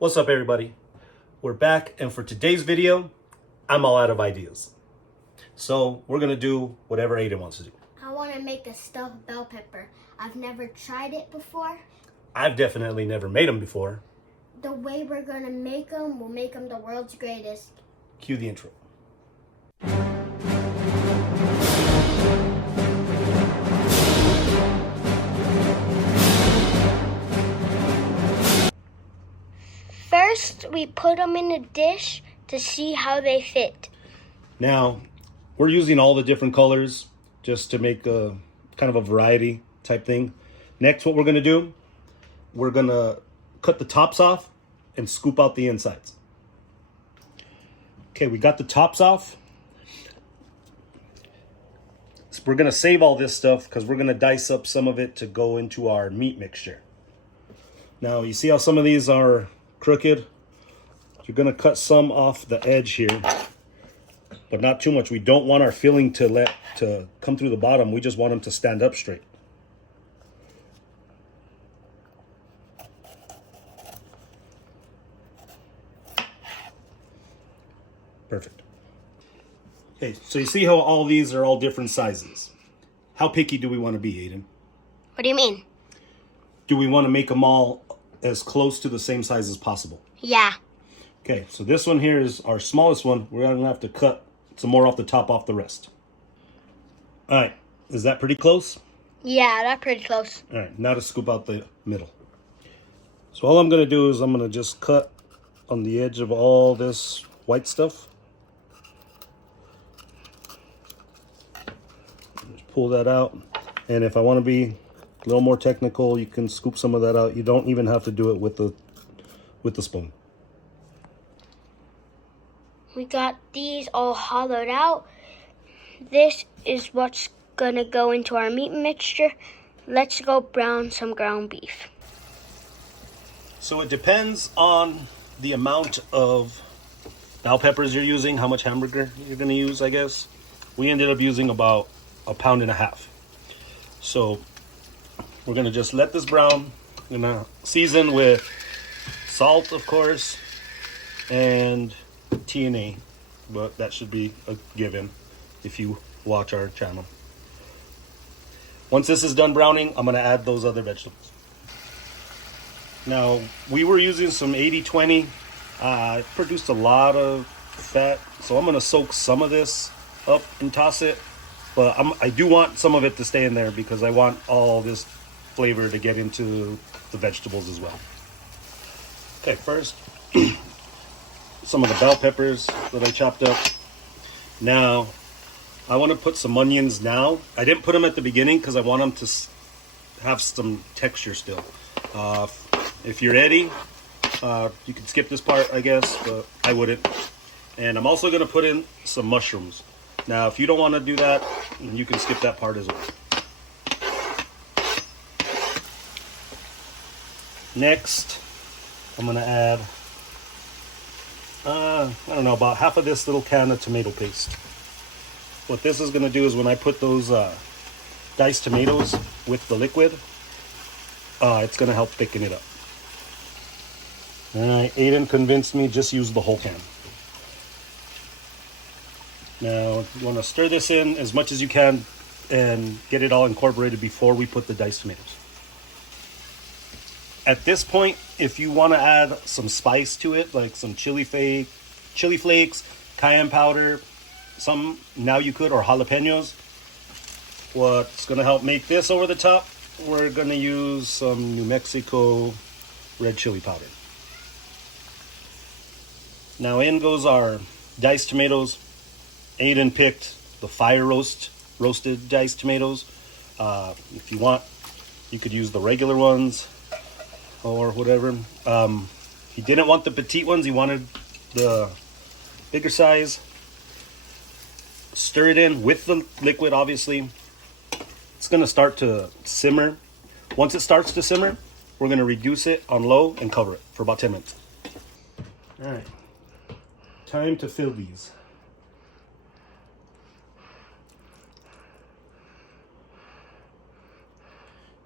What's up, everybody? We're back, and for today's video, I'm all out of ideas. So we're gonna do whatever Aiden wants to do. I want to make a stuffed bell pepper. I've never tried it before. I've definitely never made them before. The way we're gonna make them will make them the world's greatest. Cue the intro. First, we put them in a dish to see how they fit. Now, we're using all the different colors just to make a kind of a variety type thing. Next, what we're gonna do, we're gonna cut the tops off and scoop out the insides. Okay, we got the tops off. So we're gonna save all this stuff because we're gonna dice up some of it to go into our meat mixture. Now, you see how some of these are crooked? You're gonna cut some off the edge here, but not too much. We don't want our filling to come through the bottom. We just want them to stand up straight. Perfect. Okay, so you see how all these are all different sizes. How picky do we want to be, Aiden? What do you mean? Do we want to make them all as close to the same size as possible? Yeah. Okay, so this one here is our smallest one. We're going to have to cut some more off the top off the rest. All right, is that pretty close? Yeah, that's pretty close. All right, now to scoop out the middle. So all I'm going to do is I'm going to just cut on the edge of all this white stuff. Just pull that out. And if I want to be a little more technical, you can scoop some of that out. You don't even have to do it with the spoon. We got these all hollowed out. This is what's gonna go into our meat mixture. Let's go brown some ground beef. So it depends on the amount of bell peppers you're using, how much hamburger you're gonna use, I guess. We ended up using about 1.5 pounds. So we're gonna just let this brown. I'm gonna season with salt, of course, and TNA, but that should be a given if you watch our channel. Once this is done browning, I'm gonna add those other vegetables. Now, we were using some 80-20. It produced a lot of fat, so I'm gonna soak some of this up and toss it, but I do want some of it to stay in there because I want all this flavor to get into the vegetables as well. Okay, first, some of the bell peppers that I chopped up. Now, I want to put some onions now. I didn't put them at the beginning because I want them to have some texture still. If you're Eddie, you can skip this part, I guess, but I wouldn't. And I'm also going to put in some mushrooms. Now, if you don't want to do that, you can skip that part as well. Next, I'm going to add I don't know, about half of this little can of tomato paste. What this is going to do is when I put those diced tomatoes with the liquid, it's going to help thicken it up. Alright, Aiden convinced me, just use the whole can. Now, you want to stir this in as much as you can and get it all incorporated before we put the diced tomatoes. At this point, if you want to add some spice to it, like some chili flakes, cayenne powder, now you could, or jalapenos. What's going to help make this over the top, we're going to use some New Mexico red chili powder. Now in goes our diced tomatoes. Aiden picked the fire roasted diced tomatoes. If you want, you could use the regular ones or whatever. He didn't want the petite ones, he wanted the bigger size. Stir it in with the liquid, obviously. It's going to start to simmer. Once it starts to simmer, we're going to reduce it on low and cover it for about 10 minutes. All right, time to fill these.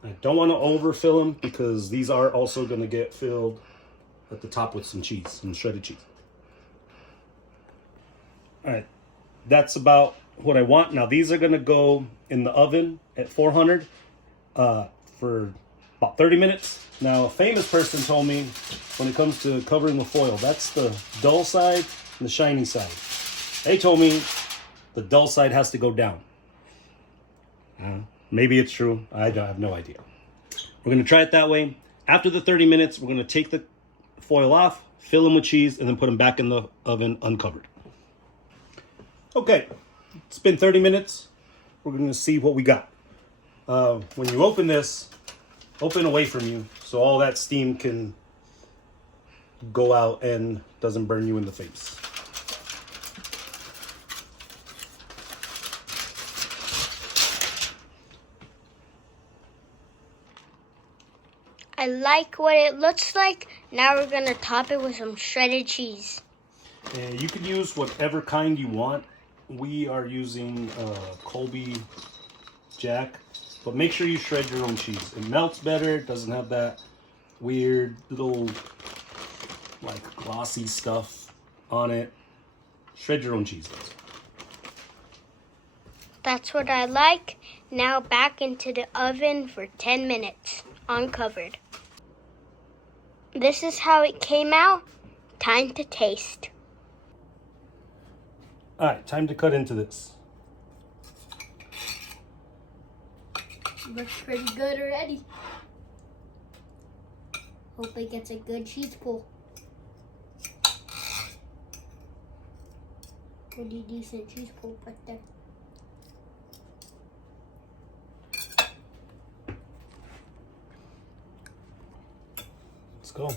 I don't want to overfill them because these are also going to get filled at the top with some cheese, some shredded cheese. All right, that's about what I want. Now these are gonna go in the oven at 400 for about 30 minutes. Now a famous person told me when it comes to covering with foil, that's the dull side and the shiny side. They told me the dull side has to go down. Maybe it's true. I have no idea. We're gonna try it that way. After the 30 minutes, we're gonna take the foil off, fill them with cheese, and then put them back in the oven uncovered. Okay, it's been 30 minutes. We're gonna see what we got. When you open this, open away from you so all that steam can go out and doesn't burn you in the face. I like what it looks like. Now we're gonna top it with some shredded cheese. And you can use whatever kind you want. We are using Colby Jack, but make sure you shred your own cheese. It melts better. It doesn't have that weird little like glossy stuff on it. Shred your own cheese. That's what I like. Now back into the oven for 10 minutes, uncovered. This is how it came out. Time to taste. All right, time to cut into this. Looks pretty good already. Hope it gets a good cheese pull. Pretty decent cheese pull right there. Let's go.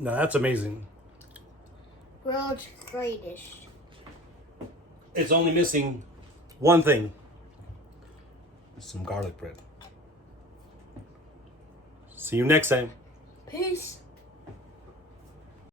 Now that's amazing. World's greatest. It's only missing one thing. Some garlic bread. See you next time. Peace.